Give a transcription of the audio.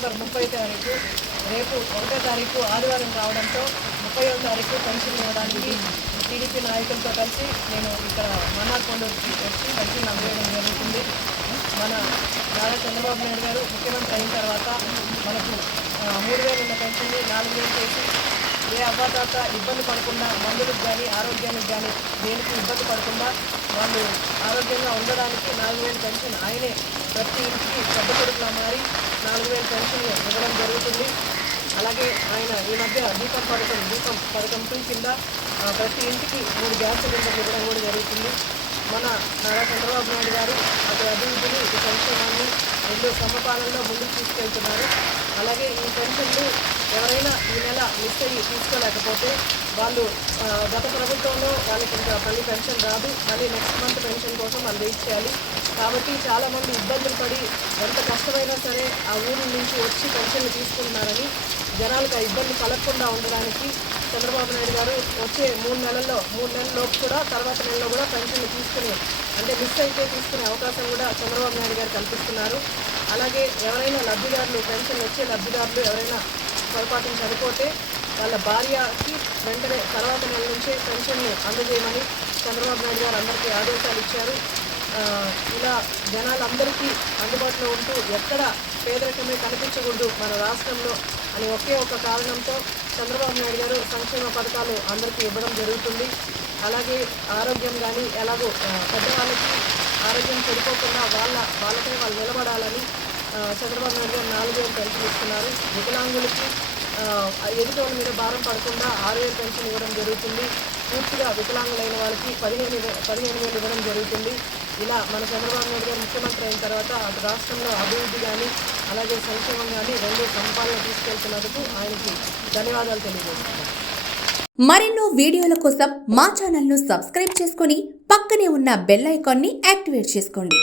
November ముప్పై తారీఖు రేపు ఒకటో తారీఖు ఆదివారం కావడంతో ముప్పైవ తారీఖు పెన్షన్ ఇవ్వడానికి టీడీపీ నాయకులతో కలిసి నేను ఇక్కడ మన్నార్ కొండూరుకి వచ్చి పెన్షన్ అందజేయడం జరుగుతుంది. మన నారా చంద్రబాబు నాయుడు గారు ముఖ్యమంత్రి అయిన తర్వాత మనకు మూడు వేలు ఉన్న పెన్షన్ని నాలుగు వేలు చేసి ఏ అవ్వాతాత ఇబ్బంది పడకుండా మందులకు కానీ ఆరోగ్యానికి కానీ దేనికి ఇబ్బంది పడకుండా వాళ్ళు ఆరోగ్యంగా ఉండడానికి నాలుగు వేలు పెన్షన్ ఆయనే ప్రతి ఇంటికి పెద్ద కొడుకులా మారి నాలుగు వేలు పెన్షన్ ఇవ్వడం జరుగుతుంది. అలాగే ఆయన ఈ మధ్య దీపం పథకం దీపం పథకం కింద ప్రతి ఇంటికి మూడు గ్యాస్ సిలిండర్లు ఇవ్వడం కూడా జరుగుతుంది. నారా చంద్రబాబు నాయుడు గారు అటు అభివృద్ధిని ఇటు సంక్షేమాన్ని రెండు సమపాలనలో ముందుకు తీసుకెళ్తున్నారు. అలాగే ఈ పెన్షన్లు ఎవరైనా ఈ నెల మిస్ అయ్యి తీసుకోలేకపోతే వాళ్ళు గత ప్రభుత్వంలో వాళ్ళకి ఇంకా మళ్ళీ పెన్షన్ రాదు. మళ్ళీ నెక్స్ట్ మంత్ పెన్షన్ కోసం వాళ్ళు వెయిట్ చేయాలి. కాబట్టి చాలామంది ఇబ్బందులు పడి ఎంత కష్టమైనా సరే ఆ ఊరి నుంచి వచ్చి పెన్షన్లు తీసుకుంటున్నారని జనాలకు ఆ ఇబ్బంది కలగకుండా ఉండడానికి చంద్రబాబు నాయుడు గారు వచ్చే మూడు నెలల్లో మూడు నెలలోపు కూడా తర్వాత నెలలో కూడా పెన్షన్లు తీసుకుని అంటే మిస్ అయితే తీసుకునే అవకాశం కూడా చంద్రబాబు నాయుడు గారు కల్పిస్తున్నారు. అలాగే ఎవరైనా లబ్ధిదారులు పెన్షన్ వచ్చే లబ్ధిదారులు ఎవరైనా పొరపాటున చనిపోతే వాళ్ళ భార్యకి వెంటనే తర్వాత నెల నుంచే పెన్షన్ని అందజేయమని చంద్రబాబు నాయుడు గారు అందరికీ ఆదేశాలు ఇచ్చారు. ఇలా జనాలందరికీ అందుబాటులో ఉంటూ ఎక్కడ పేదరికమే కనిపించకూడదు మన రాష్ట్రంలో అని ఒకే ఒక కారణంతో చంద్రబాబు నాయుడు గారు సంక్షేమ పథకాలు అందరికీ ఇవ్వడం జరుగుతుంది. అలాగే ఆరోగ్యం కానీ ఎలాగో పెద్దవాళ్ళకి ఆరోగ్యం చెడిపోకుండా వాళ్ళ వాళ్ళపై వాళ్ళు నిలబడాలని చంద్రబాబు నాయుడు గారు నాలుగు వేలు పెన్షన్ ఇస్తున్నారు. వికలాంగులకి ఎదుటోళ్ళ మీద భారం పడకుండా ఆరు వేలు పెన్షన్ ఇవ్వడం జరుగుతుంది. పూర్తిగా వికలాంగులైన వాళ్ళకి పదిహేను పదిహేను వేలు ఇవ్వడం జరుగుతుంది. ఇలా మన చంద్రబాబు నాయుడు గారు ముఖ్యమంత్రి అయిన తర్వాత రాష్ట్రంలో అభివృద్ధి కానీ అలాగే సంక్షేమం కానీ రెండు సంపాదన తీసుకెళ్తున్నందుకు ఆయనకి ధన్యవాదాలు తెలియజేస్తున్నాను. మరెన్నో వీడియోల కోసం మా ఛానల్ను సబ్స్క్రైబ్ చేసుకొని పక్కనే ఉన్న బెల్ ఐకాన్ని యాక్టివేట్ చేసుకోండి.